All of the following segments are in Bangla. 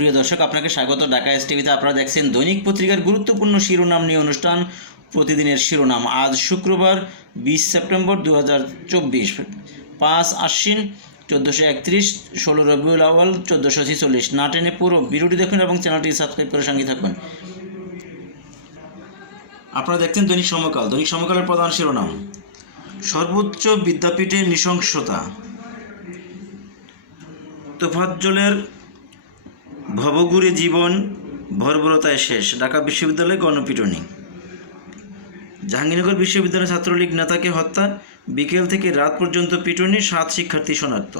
প্রিয় দর্শক, আপনাকে স্বাগত। ঢাকা এস টিভিতে আপনারা দেখছেন দৈনিক পত্রিকার গুরুত্বপূর্ণ শিরোনাম নিয়ে অনুষ্ঠান। প্রতিদিনের শিরোনাম, আজ শুক্রবার বিশ সেপ্টেম্বর দু হাজার চব্বিশ। পাঁচ আশ্বিন চোদ্দোশো একত্রিশ, ষোলো রবিউল আওয়াল চোদ্দোশো ছিচল্লিশ। না টেনে পুরো ভিডিওটি দেখুন এবং চ্যানেলটি সাবস্ক্রাইব করে সঙ্গে থাকুন। আপনারা দেখছেন দৈনিক সমকাল। দৈনিক সমকালের প্রধান শিরোনাম, সর্বোচ্চ বিদ্যাপীঠের নৃশংসতা। তোফাজ্জলের ভবঘুরে জীবন ভরবরতায় শেষ। ঢাকা বিশ্ববিদ্যালয়ে গণপিটুনি। জাহাঙ্গীরনগর বিশ্ববিদ্যালয় ছাত্রলীগ নেতাকে হত্যা, বিকেল থেকে রাত পর্যন্ত পিটুনি, সাত শিক্ষার্থী শনাক্ত।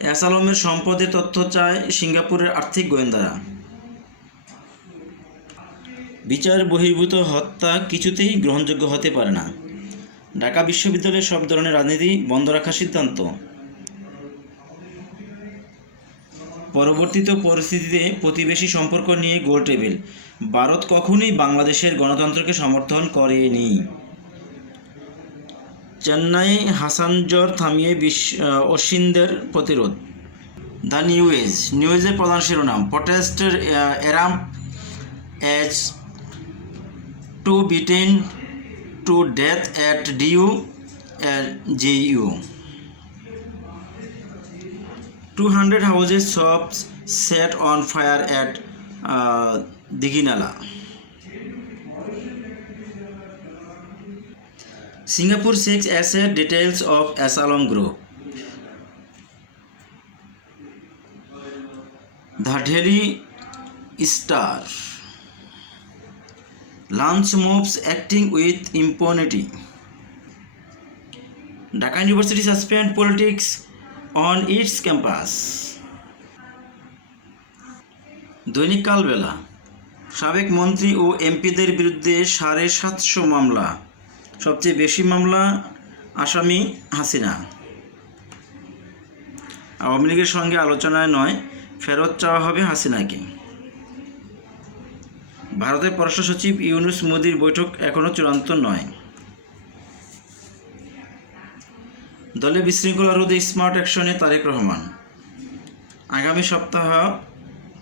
এস আলমের সম্পদের তথ্য চায় সিঙ্গাপুরের আর্থিক গোয়েন্দারা। বিচার বহির্ভূত হত্যা কিছুতেই গ্রহণযোগ্য হতে পারে না। ঢাকা বিশ্ববিদ্যালয়ে সব ধরনের রাজনীতি বন্ধ রাখার সিদ্ধান্ত। পরবর্তীত পরিস্থিতিতে প্রতিবেশী সম্পর্ক নিয়ে গোল টেবিল। ভারত কখনোই বাংলাদেশের গণতন্ত্রকে সমর্থন করেনি। চেন্নাই হাসানজর থামিয়ে বিশ্ব অশ্বিনদের প্রতিরোধ। দ্য নিউজ নিউজের প্রধান শিরোনাম, protesters rampage two beaten to death at DU JU. 200 houses shops set on fire at uh, Diginala. Singapore seeks asset details of Asylum Group. The Delhi Star. Launch moves acting with impunity. Dhaka University suspend politics on its campus Dainik Kalbela. সাবেক মন্ত্রী ও এমপিদের বিরুদ্ধে সাড়ে সাতশো মামলা। সবচেয়ে বেশি মামলা আসামি হাসিনা। আওয়ামী লীগের সঙ্গে আলোচনায় নয়, ফেরত চাওয়া হবে হাসিনাকে। ভারতের পররাষ্ট্র সচিব ইউনুস মোদির বৈঠক এখনও চূড়ান্ত নয়। দলে বিশৃঙ্খলা রোধে স্মার্ট অ্যাকশনে তারেক রহমান। আগামী সপ্তাহ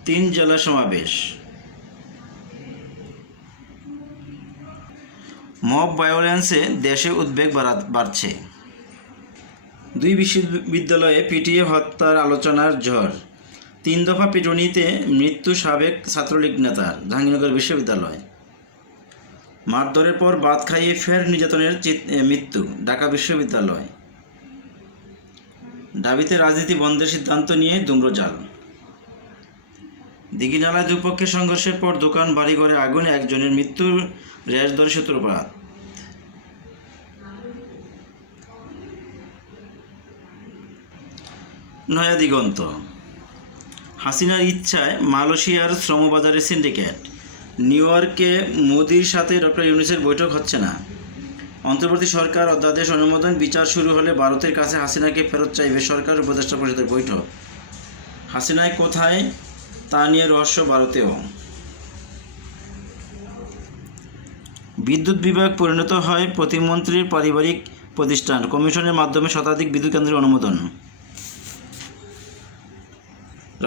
তিন জেলা সমাবেশ। মব ভায়োলেন্সে দেশে উদ্বেগ বাড়া- বাড়ছে। দুই বিশ্ববিদ্যালয়ে পিটিএ হত্যার আলোচনার ঝড়। তিন দফা পিটুনিতে মৃত্যু সাবেক ছাত্রলীগ নেতার জাহাঙ্গীরনগর বিশ্ববিদ্যালয়। মারধরের পর বাদ খাইয়ে ফের নির্যাতনের মৃত্যু, ঢাকা বিশ্ববিদ্যালয়। দাবিতে রাজনীতি বন্ধের সিদ্ধান্ত নিয়ে দুম্রজাল। দিঘিনালায় দুপক্ষের সংঘর্ষের পর দোকান, বাড়িঘরে আগুনে একজনের মৃত্যুর র্যাশ ধরে সূত্রপাত নয়া দিগন্ত। হাসিনার ইচ্ছায় মালয়েশিয়ার শ্রমবাজারের সিন্ডিকেট। নিউ ইয়র্কে মোদির সাথে ডক্টর ইউনিসের বৈঠক হচ্ছে না। অন্তর্বর্তী সরকার অধ্যাদেশ অনুমোদন বিচার শুরু হলে ভারতের কাছে হাসিনাকে ফেরত চাইবে সরকার উপদেষ্টা পরিষদের বৈঠক। হাসিনায় কোথায় তা নিয়ে রহস্য ভারতেও। বিদ্যুৎ বিভাগ পরিণত হয় প্রতিমন্ত্রীর পারিবারিক প্রতিষ্ঠান। কমিশনের মাধ্যমে শতাধিক বিদ্যুৎ কেন্দ্রের অনুমোদন।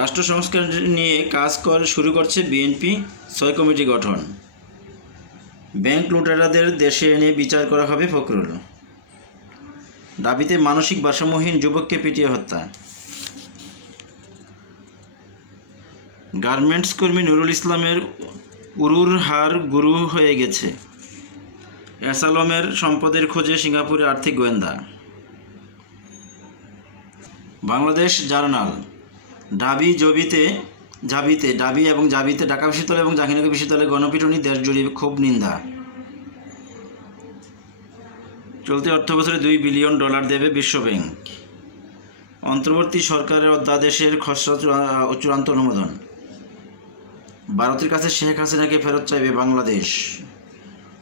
রাষ্ট্র সংস্কার নিয়ে কাজ কর শুরু করছে বিএনপি। ছয় কমিটি গঠন। ব্যাংক লুটেরাদের দেশে এনে বিচার করা হবে ফখরুল। দাবিতে মানসিক ভারসাম্যহীন যুবককে পিটিয়ে হত্যা। গার্মেন্টস কর্মী নুরুল ইসলামের উরুর হার গুরু হয়ে গেছে। এস আলমের সম্পদের খোঁজে সিঙ্গাপুরের আর্থিক গোয়েন্দা। বাংলাদেশ জার্নাল, ডাবি জবিতে জাবিতে ডাবি এবং জাবিতে ঢাকা বিশ্ববিদ্যালয় এবং জাহাঙ্গীরনগর বিশ্ববিদ্যালয়ে গণপিটুনি দেশ জুড়ে খুব নিন্দা। চলতি অর্থ বছরে দুই বিলিয়ন ডলার দেবে বিশ্ব ব্যাংক অন্তর্বর্তী সরকারের অধ্যাদেশের খসড়া চূড়ান্ত অনুমোদন। ভারতের কাছে শেখ হাসিনাকে ফেরত চাইবে বাংলাদেশ।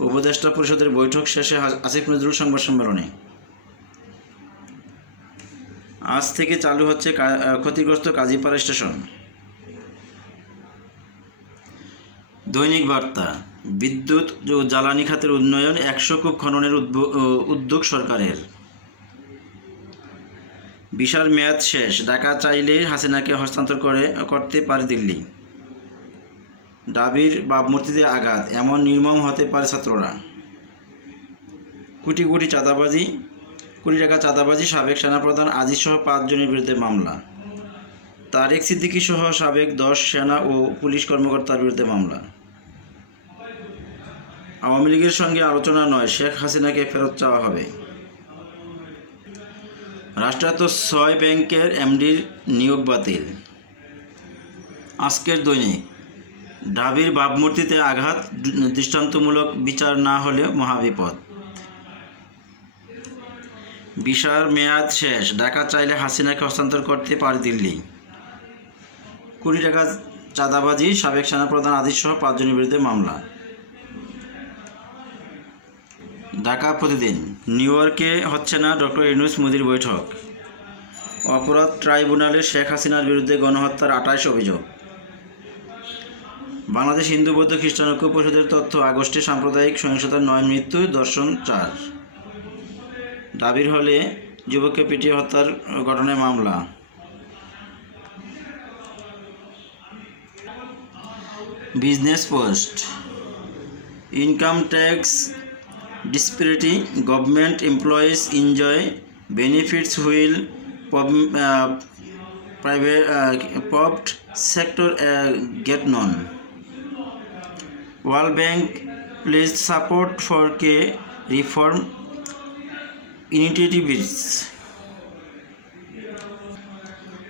উপদেষ্টা পরিষদের বৈঠক শেষে আসিফ নজরুল সংবাদ সম্মেলনে। আজ থেকে চালু হচ্ছে ক্ষতিগ্রস্ত কাজীপাড়া স্টেশন। দৈনিক বার্তা। বিদ্যুৎ ও জ্বালানি খাতের উন্নয়ন একশো কূপ খননের উদ্যোগ সরকারের। বিশাল মেয়াদ শেষ। ঢাকা চাইলে হাসিনাকে হস্তান্তর করে, করতে পারে দিল্লি। দাবির ভাবমূর্তিতে আঘাত, এমন নির্মম হতে পারে ছাত্ররা। কোটি কোটি চাঁদাবাজি, কোটি টাকা চাঁদাবাজি সাবেক সেনাপ্রধান আজিজ সহ পাঁচজনের বিরুদ্ধে মামলা। তারেক সিদ্দিকী সহ সাবেক দশ সেনা ও পুলিশ কর্মকর্তার বিরুদ্ধে মামলা। আওয়ামী লীগের সঙ্গে আলোচনা নয়, শেখ হাসিনাকে ফেরত চাওয়া হবে। রাষ্ট্রায়ত্ত ছয় ব্যাংকের এমডির নিয়োগ বাতিল। আজকের দৈনিক, ডাবির ভাবমূর্তিতে আঘাত, দৃষ্টান্তমূলক বিচার না হলে মহাবিপদ। বিশার মেয়াদ শেষ, ঢাকা চাইলে হাসিনাকে হস্তান্তর করতে পারে দিল্লি। কোটি টাকা চাঁদাবাজি, সাবেক সেনাপ্রধান আদিস সহ পাঁচজনের বিরুদ্ধে মামলা। ঢাকা প্রতিদিন। নিউ ইয়র্কে হচ্ছে না ডক্টর ইউনুস মোদির বৈঠক। অপরাধ ট্রাইব্যুনালে শেখ হাসিনার বিরুদ্ধে গণহত্যার আঠাশ অভিযোগ। বাংলাদেশ হিন্দু বৌদ্ধ খ্রিস্টান ঐক্য পরিষদের তথ্য, আগস্টে সাম্প্রদায়িক সহিংসতার নয় মৃত্যু, দর্শন চার। দাবির হলে যুবককে পিটিয়ে হত্যার ঘটনায় মামলা। Business post. Income tax disparity government employees enjoy benefits while pub- uh, private uh, private sector uh, get none world bank pledged support for k reform initiatives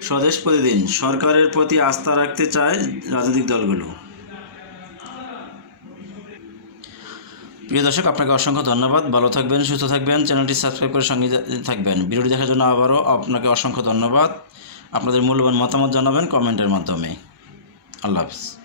Swadesh প্রতিদিন সরকারের প্রতি আস্থা রাখতে চায় রাজনৈতিক দলগুলো প্রিয় দর্শক, আপনাকে অসংখ্য ধন্যবাদ। ভালো থাকবেন, সুস্থ থাকবেন। চ্যানেলটি সাবস্ক্রাইব করে সঙ্গে থাকবেন। ভিডিওটি দেখার জন্য আবারও আপনাকে অসংখ্য ধন্যবাদ। আপনাদের মূল্যবান মতামত জানাবেন কমেন্টের মাধ্যমে। আল্লাহ হাফিজ।